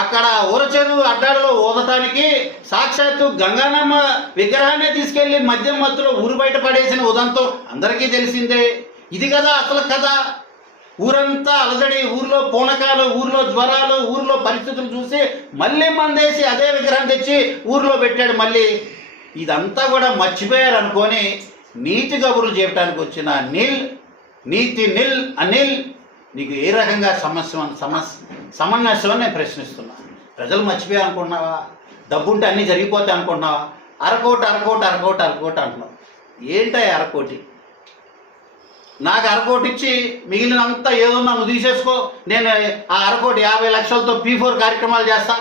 అక్కడ ఊరచెరువు అడ్డాడలో ఊదటానికి సాక్షాత్తు గంగానమ్మ విగ్రహాన్ని తీసుకెళ్లి మద్యం మత్తులో ఊరు బయట పడేసిన ఉదంతం అందరికీ తెలిసిందే. ఇది కదా అసలు కథ. ఊరంతా అలజడి, ఊర్లో పూనకాలు, ఊర్లో జ్వరాలు, ఊర్లో పరిస్థితులు చూసి మళ్ళీ మందేసి అదే విగ్రహం తెచ్చి ఊర్లో పెట్టాడు. మళ్ళీ ఇదంతా కూడా మర్చిపోయారు అనుకొని నీతి కబుర్లు చేయటానికి వచ్చిన నీతి అనిల్ నీకు ఏ రకంగా సమన్వయం నేను ప్రశ్నిస్తున్నా. ప్రజలు మర్చిపోయా అనుకుంటున్నావా? డబ్బుంటే అన్నీ జరిగిపోతాయి అనుకుంటున్నావా? అరకోటి అంటున్నావు. ఏంటా అరకోటి? నాకు అరకోటి ఇచ్చి మిగిలినంతా ఏదన్నా నువ్వు తీసేసుకో, నేను ఆ అరకోటి 50 లక్షలతో P4 కార్యక్రమాలు చేస్తా.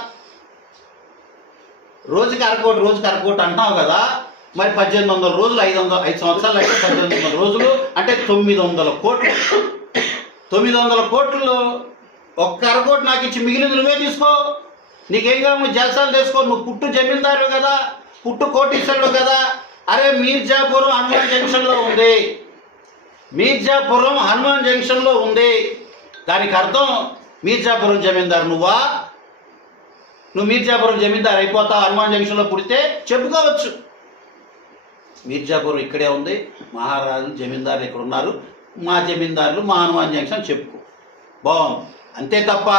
రోజుకి అరకోటి అంటున్నావు కదా. మరి 1800 రోజులు 5 సంవత్సరాలు అయితే 1800 రోజులు అంటే 900 కోట్లు. 900 కోట్లలో ఒక్క అరకోటి నాకు ఇచ్చి మిగిలింది నువ్వే తీసుకో. నీకేం కావాలి జల్సాలు తీసుకో. నువ్వు పుట్టు జమీందారు కదా, పుట్టు కోటీశ్వరుడు కదా. అరే మీర్జాపురం హనుమాన్ జంక్షన్లో ఉంది. మీర్జాపురం హనుమాన్ జంక్షన్లో ఉంది. దానికి అర్థం మీర్జాపురం జమీందారు నువ్వా? నువ్వు మీర్జాపురం జమీందారు అయిపోతావు హనుమాన్ జంక్షన్లో పుడితే చెప్పుకోవచ్చు. మీర్జాపురం ఇక్కడే ఉంది, మహారాజులు జమీందారులు ఇక్కడ ఉన్నారు, మా జమీందారులు మా హనుమాన్ జంక్షన్ చెప్పుకో, బాగుంది. అంతే తప్ప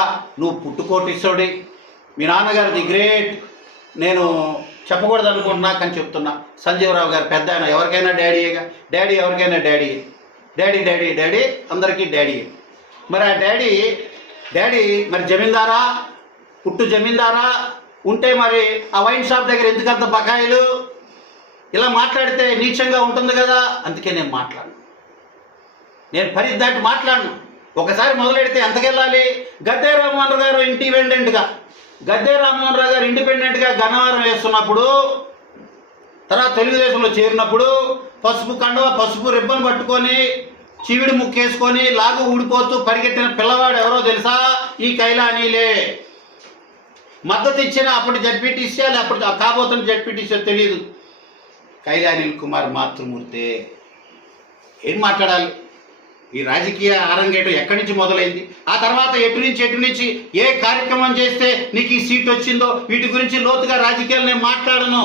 నువ్వు పుట్టుకోటీశ్వరుడి, మీ నాన్నగారు ది గ్రేట్, నేను చెప్పకూడదు అనుకుంటున్నా కానీ చెప్తున్నా. సంజీవరావు గారు పెద్ద ఆయన, ఎవరికైనా డాడీయేగా. డాడీ ఎవరికైనా డాడీ అందరికీ డాడీ. మరి ఆ డాడీ మరి జమీందారా, పుట్టు జమీందారా ఉంటే మరి ఆ వైన్ షాప్ దగ్గర ఎందుకంత బకాయిలు? ఇలా మాట్లాడితే నీచంగా ఉంటుంది కదా. అందుకే నేను మాట్లాడను, నేను పరిధి దాటి మాట్లాడను. ఒకసారి మొదలెడితే ఎంతకెళ్ళాలి? గద్దే రామ్మోహన్ రావు గారు ఇండిపెండెంట్గా గన్నవరం వేస్తున్నప్పుడు, తర్వాత తెలుగుదేశంలో చేరినప్పుడు పసుపు కండువ, పసుపు రిబ్బన్ పట్టుకొని చీవిడి ముక్కేసుకొని లాగు ఊడిపోతూ పరిగెత్తిన పిల్లవాడు ఎవరో తెలుసా? ఈ కైలానీలే. మద్దతు ఇచ్చిన అప్పుడు జడ్పీటీసీ, అప్పుడు కాబోతున్న జడ్పీటీసీ తెలియదు, కైలానీల్ కుమార్ మాతృమూర్తి. ఏం మాట్లాడాలి? ఈ రాజకీయ ఆరంగేటం ఎక్కడి నుంచి మొదలైంది? ఆ తర్వాత ఎటు నుంచి ఏ కార్యక్రమం చేస్తే నీకు ఈ సీట్ వచ్చిందో వీటి గురించి లోతుగా రాజకీయాలు నేను మాట్లాడను.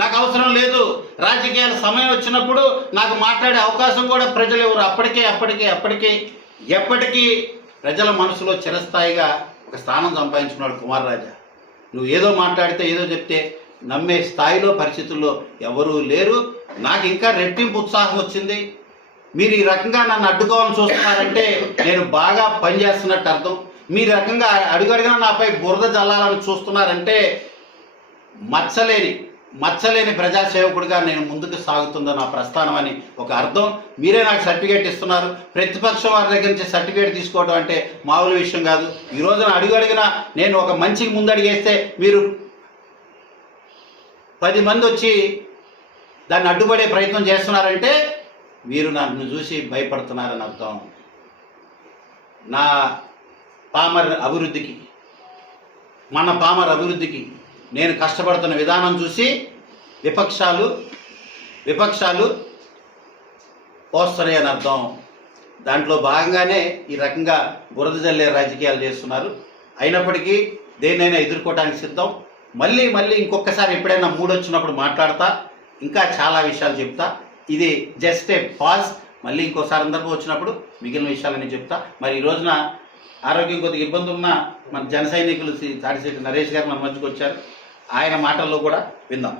నాకు అవసరం లేదు. రాజకీయాల సమయం వచ్చినప్పుడు నాకు మాట్లాడే అవకాశం కూడా ప్రజలు ఎవరు. ఎప్పటికీ ప్రజల మనసులో చిరస్థాయిగా ఒక స్థానం సంపాదించుకున్నాడు కుమార్ రాజా. నువ్వు ఏదో మాట్లాడితే ఏదో చెప్తే నమ్మే స్థాయిలో పరిస్థితుల్లో ఎవరూ లేరు. నాకు ఇంకా రెట్టింపు ఉత్సాహం వచ్చింది. మీరు ఈ రకంగా నన్ను అడ్డుకోవాలని చూస్తున్నారంటే నేను బాగా పనిచేస్తున్నట్టు అర్థం. మీరు రకంగా అడుగడుగునా నాపై బురద జల్లాలని చూస్తున్నారంటే మచ్చలేని ప్రజాసేవకుడిగా నేను ముందుకు సాగుతుందో నా ప్రస్థానం అని ఒక అర్థం. మీరే నాకు సర్టిఫికేట్ ఇస్తున్నారు. ప్రతిపక్షం వారి దగ్గర నుంచి సర్టిఫికేట్ తీసుకోవడం అంటే మామూలు విషయం కాదు. ఈ రోజున అడుగడుగునా నేను ఒక మంచికి ముందడిగేస్తే మీరు 10 మంది వచ్చి దాన్ని అడ్డుపడే ప్రయత్నం చేస్తున్నారంటే మీరు నన్ను చూసి భయపడుతున్నారని అర్థం. నా పామర్ అభివృద్ధికి నేను కష్టపడుతున్న విధానం చూసి విపక్షాలు పోస్తున్నాయని అర్థం. దాంట్లో భాగంగానే ఈ రకంగా బురద జల్లే రాజకీయాలు చేస్తున్నారు. అయినప్పటికీ దేన్నైనా ఎదుర్కోవడానికి సిద్ధం. మళ్ళీ ఇంకొకసారి ఎప్పుడైనా మూడొచ్చినప్పుడు మాట్లాడతా, ఇంకా చాలా విషయాలు చెప్తా. ఇది జస్ట్ ఏ పాజ్. మళ్ళీ ఇంకో సందర్భం వచ్చినప్పుడు మిగిలిన విషయాలని చెప్తా. మరి ఈ రోజున ఆరోగ్యం కొద్దిగా ఇబ్బంది ఉన్న మన జన సైనికులు తాడిశెట్టి నరేష్ గారు మన మధ్యకు వచ్చారు. ఆయన మాటల్లో కూడా విందాం.